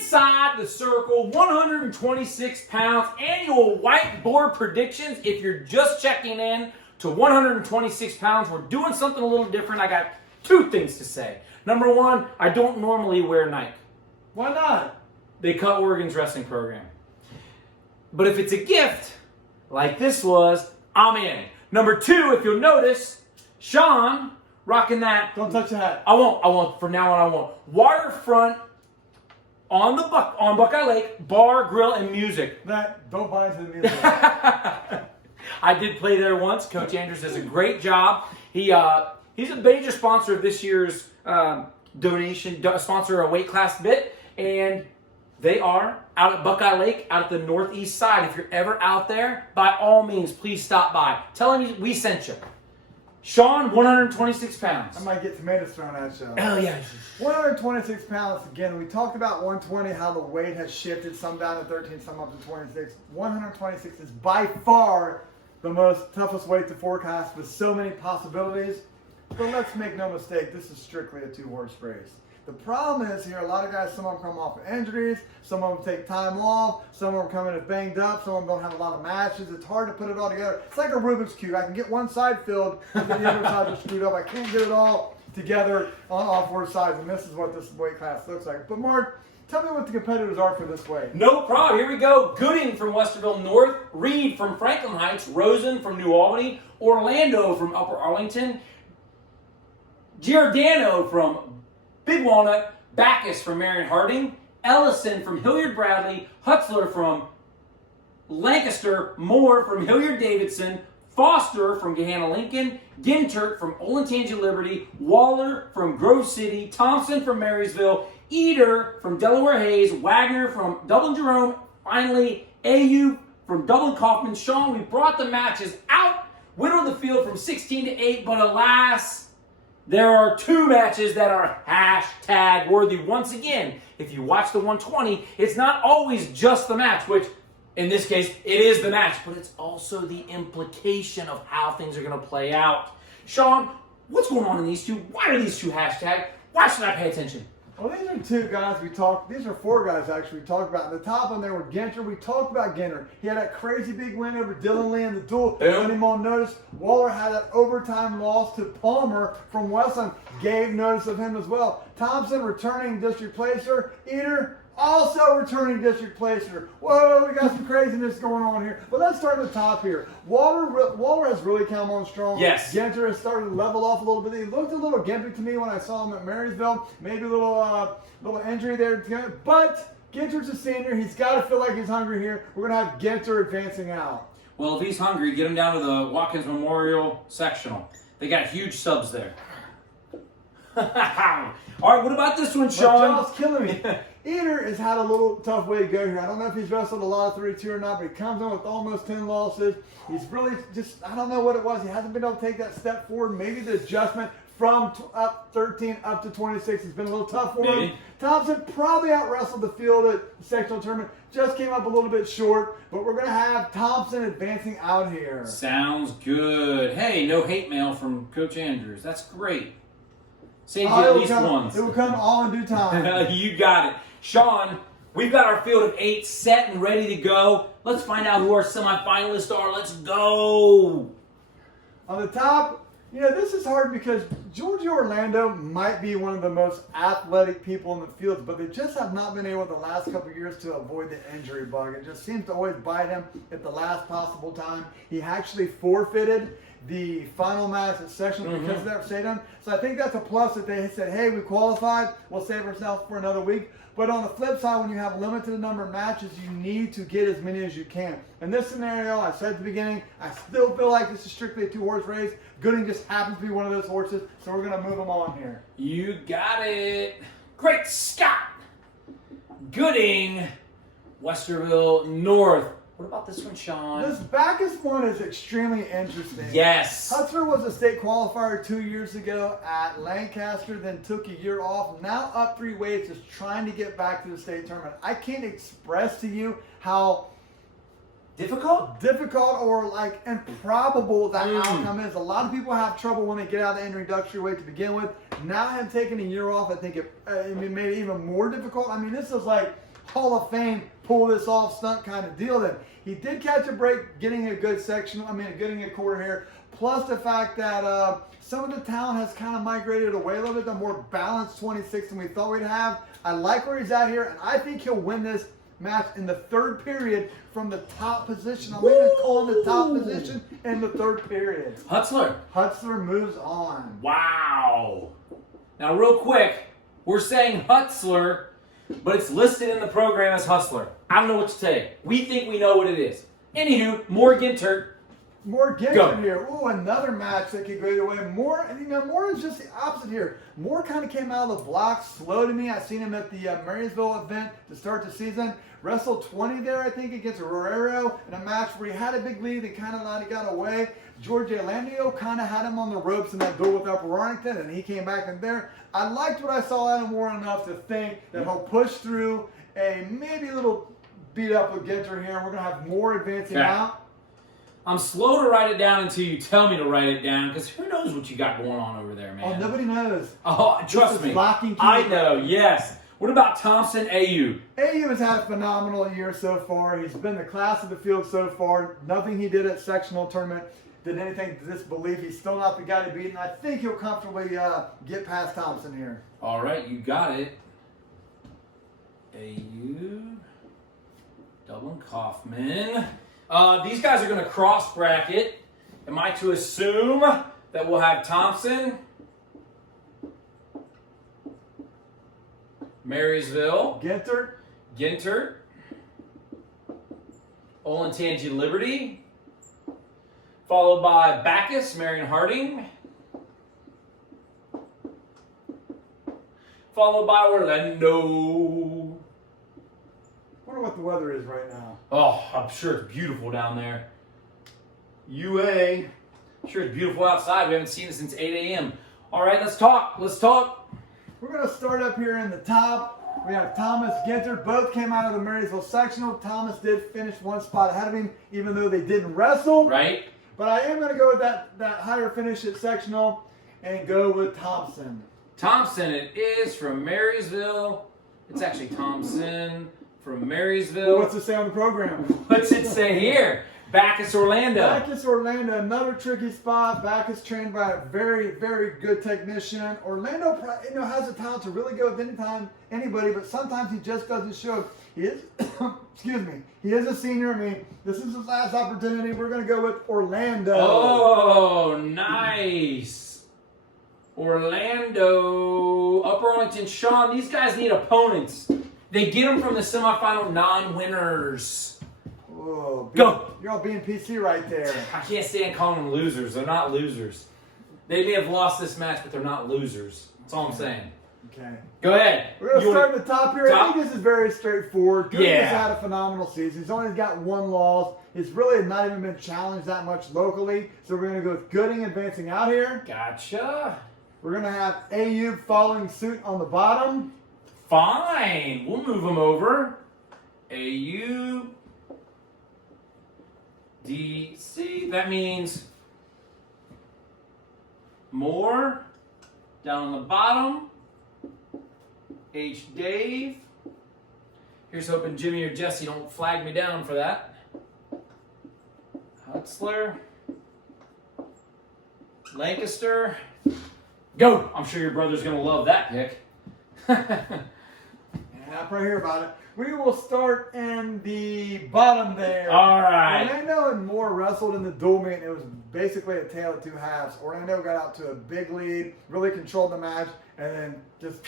inside the circle, 126 pounds, annual whiteboard predictions. If you're just checking in to 126 pounds, we're doing something a little different. I got two things to say. Number one, I don't normally wear Nike. Why not? They cut Oregon's wrestling program. But if it's a gift, like this was, I'm in. Number two, if you'll notice, Sean rocking that. Don't touch the hat. I won't. From now on, I won't. Waterfront on Buckeye Lake, bar, grill, and music. Don't buy into the music. I did play there once. Coach Andrews does a great job. He's a major sponsor of this year's sponsor a weight class bit, and they are out at Buckeye Lake, out at the northeast side. If you're ever out there, by all means, please stop by. Tell him we sent you. Sean, 126 pounds. I might get tomatoes thrown at you. Oh, yeah. 126 pounds. Again, we talked about 120, how the weight has shifted, some down to 13, some up to 26. 126 is by far the most toughest weight to forecast with so many possibilities. But let's make no mistake, this is strictly a two-horse race. The problem is here, a lot of guys, some of them come off of injuries, some of them take time off, some of them come in banged up, some of them don't have a lot of matches. It's hard to put it all together. It's like a Rubik's Cube. I can get one side filled, and then the other side is screwed up. I can't get it all together on all four sides, and this is what this weight class looks like. But Mark, tell me what the competitors are for this weight. No problem. Here we go. Gooding from Westerville North, Reed from Franklin Heights, Rosen from New Albany, Orlando from Upper Arlington, Giordano from Big Walnut, Backus from Marion Harding, Ellison from Hilliard Bradley, Hutzler from Lancaster, Moore from Hilliard Davidson, Foster from Gahanna Lincoln, Gintert from Olentangy Liberty, Waller from Grove City, Thompson from Marysville, Eder from Delaware Hayes, Wagner from Dublin Jerome, finally AU from Dublin Kaufman. Sean, we brought the matches out, whittled the field from 16 to 8, but alas, there are two matches that are hashtag worthy. Once again, if you watch the 120, it's not always just the match, which in this case, it is the match, but it's also the implication of how things are going to play out. Sean, what's going on in these two? Why are these two hashtag? Why should I pay attention? Well, these are two guys these are four guys actually we talked about. The top one there were Ginter. We talked about Ginter. He had that crazy big win over Dylan Lee in the duel. Put him on notice. Waller had that overtime loss to Palmer from Westland. Gave notice of him as well. Thompson, returning district placer. Eder, also returning district placer. Whoa, we got some craziness going on here. But let's start at the top here. Waller has really come on strong. Yes. Ginter has started to level off a little bit. He looked a little gimpy to me when I saw him at Marysville. Maybe a little injury there. But Ginter's a senior. He's got to feel like he's hungry here. We're going to have Ginter advancing out. Well, if he's hungry, get him down to the Watkins Memorial Sectional. They got huge subs there. All right, what about this one, Sean? John's killing me. Eder has had a little tough way to go here. I don't know if he's wrestled a lot of 32 or not, but he comes in with almost 10 losses. He's really just, I don't know what it was. He hasn't been able to take that step forward. Maybe the adjustment from up 13 up to 26 has been a little tough for him. Thompson probably out-wrestled the field at the sectional tournament. Just came up a little bit short, but we're going to have Thompson advancing out here. Sounds good. Hey, no hate mail from Coach Andrews. That's great. Saved you It at will least come, once. It will come all in due time. You got it. Sean, we've got our field of 8 set and ready to go. Let's find out who our semifinalists are. Let's go. On the top, this is hard because Georgia Orlando might be one of the most athletic people in the field, but they just have not been able the last couple of years to avoid the injury bug. It just seems to always bite him at the last possible time. He actually forfeited the final match at sectional because of that stadium. So I think that's a plus that they said, hey, we qualified. We'll save ourselves for another week. But on the flip side, when you have a limited number of matches, you need to get as many as you can. In this scenario, I said at the beginning, I still feel like this is strictly a two-horse race. Gooding just happens to be one of those horses, so we're going to move them on here. You got it. Great Scott. Gooding, Westerville North. What about this one, Sean? This Backus one is extremely interesting. Yes. Hutzler was a state qualifier 2 years ago at Lancaster, then took a year off. Now up 3 weights, is trying to get back to the state tournament. I can't express to you how difficult or improbable that outcome is. A lot of people have trouble when they get out of the introductory weight to begin with. Now him taking a year off, I think it made it even more difficult. I mean, this is like Hall of Fame, pull this off stunt kind of deal. Then he did catch a break, getting a good section. Getting a quarter here. Plus the fact that some of the talent has kind of migrated away a little bit. The more balanced 26 than we thought we'd have. I like where he's at here, and I think he'll win this match in the third period from the top position. I'm even calling the top position in the third period. Hutzler moves on. Wow. Now, real quick, we're saying Hutzler, but it's listed in the program as Hustler. I don't know what to tell you. We think we know what it is. Anywho, more Gintert. More Gintert here. Ooh, another match that could go either way. Moore is just the opposite here. Moore kind of came out of the block slow to me. I seen him at the Marysville event to start the season. Wrestled 20 there, I think, against Guerrero in a match where he had a big lead and kind of got away. George Orlando kind of had him on the ropes in that duel with Upper Arlington, and he came back in there. I liked what I saw out of Moore enough to think that he'll push through a maybe a little beat up with Gintert here. We're going to have Moore advancing out. I'm slow to write it down until you tell me to write it down, because who knows what you got going on over there, man. Oh, nobody knows. Oh, trust me. I know, yes. What about Thompson AU? AU has had a phenomenal year so far. He's been the class of the field so far. Nothing he did at sectional tournament did anything to disbelief. He's still not the guy to beat, and I think he'll comfortably get past Thompson here. All right, you got it. AU, Dublin Kaufman. These guys are going to cross bracket. Am I to assume that we'll have Thompson, Marysville, Gintert, Olentangy Liberty, followed by Bacchus, Marion Harding, followed by Orlando. I wonder what the weather is right now. Oh, I'm sure it's beautiful down there. UA. I'm sure it's beautiful outside. We haven't seen it since 8 a.m. All right, let's talk. We're going to start up here in the top. We have Thomas, Gintert. Both came out of the Marysville sectional. Thomas did finish one spot ahead of him, even though they didn't wrestle. Right. But I am going to go with that higher finish at sectional and go with Thompson. Thompson, it is from Marysville. It's actually Thompson from Marysville. What's it say on the program? What's it say here? Bacchus, Orlando. Bacchus, Orlando, another tricky spot. Bacchus trained by a very, very good technician. Orlando, has the talent to really go with anybody, but sometimes he just doesn't show. He is, excuse me, he is a senior. This is his last opportunity. We're going to go with Orlando. Oh, nice. Orlando, Upper Arlington, Sean. These guys need opponents. They get them from the semifinal non-winners. Whoa, Go. You're all being PC right there. I can't stand calling them losers. They're not losers. They may have lost this match, but they're not losers. That's all I'm saying. Okay. Go ahead. We're going to start at the top here. I think this is very straightforward. Goody has had a phenomenal season. He's only got one loss. He's really not even been challenged that much locally. So we're going to go with Gooding advancing out here. Gotcha. We're going to have AU following suit on the bottom. Fine. We'll move them over. AU. DC. That means Moore down on the bottom. H. Dave. Here's hoping Jimmy or Jesse don't flag me down for that. Hutzler. Lancaster. Go! I'm sure your brother's going to love that pick. And I'll probably hear about it. We will start in the bottom there. All right. Orlando and Moore wrestled in the dual meet. It was basically a tale of two halves. Orlando got out to a big lead, really controlled the match, and then just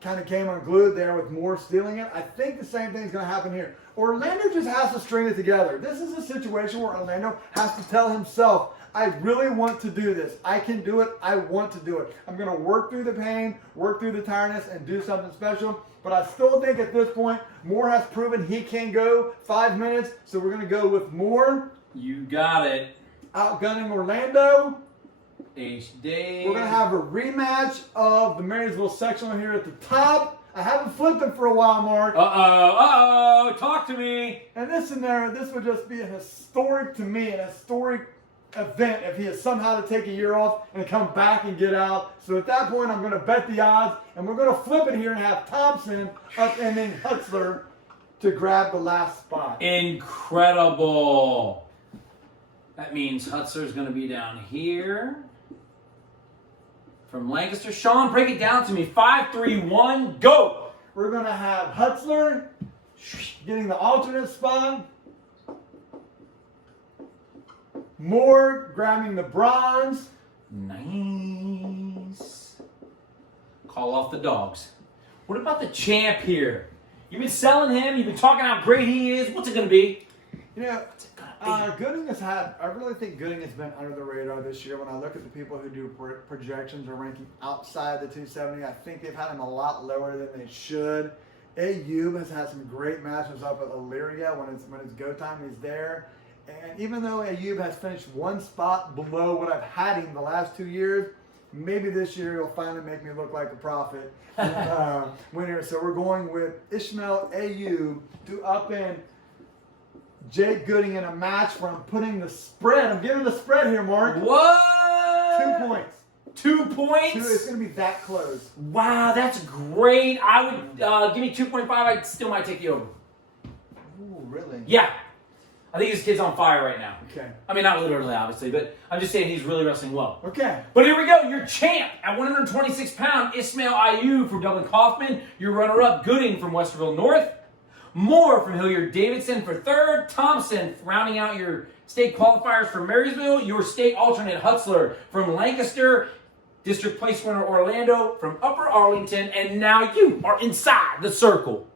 kind of came unglued there with Moore stealing it. I think the same thing's going to happen here. Orlando just has to string it together. This is a situation where Orlando has to tell himself, I really want to do this. I can do it. I want to do it. I'm going to work through the pain, work through the tiredness, and do something special. But I still think at this point, Moore has proven he can go 5 minutes. So we're going to go with Moore. You got it. Outgunning Orlando. H. Dave. We're going to have a rematch of the Marysville sectional here at the top. I haven't flipped them for a while, Mark. Talk to me. And this would just be an historic event if he is somehow to take a year off and come back and get out. So at that point, I'm going to bet the odds, and we're going to flip it here and have Thompson up and then Hutzler to grab the last spot. Incredible. That means Hutzler's going to be down here. From Lancaster. Sean, break it down to me. 5, 3, 1, go. We're going to have Hutzler getting the alternate spot. Moore grabbing the bronze. Nice. Call off the dogs. What about the champ here? You've been selling him. You've been talking how great he is. What's it going to be? You know, What's it going to be? Gooding has had, I really think Gooding has been under the radar this year. When I look at the people who do projections or ranking outside the 270, I think they've had him a lot lower than they should. Ayub has had some great matches up at Illyria. When it's go time, he's there. And even though Ayub has finished one spot below what I've had him the last 2 years, maybe this year he'll finally make me look like a prophet winner. So we're going with Ishmael Ayub to upend Jake Gooding in a match where I'm putting the spread. I'm giving the spread here, Mark. What? 2 points. 2 points? It's going to be that close. Wow, that's great. I would give me 2.5. I still might take you over. Ooh, really? Yeah. I think this kid's on fire right now. Okay. I mean, not literally, obviously, but I'm just saying he's really wrestling well. Okay. But here we go. Your champ at 126 pound, Ismail Ayub from Dublin Kaufman. Your runner-up, Gooding from Westerville North. Moore from Hilliard Davidson for third. Thompson rounding out your state qualifiers for Marysville. Your state alternate, Hutzler from Lancaster. District place winner, Orlando from Upper Arlington. And now you are inside the circle.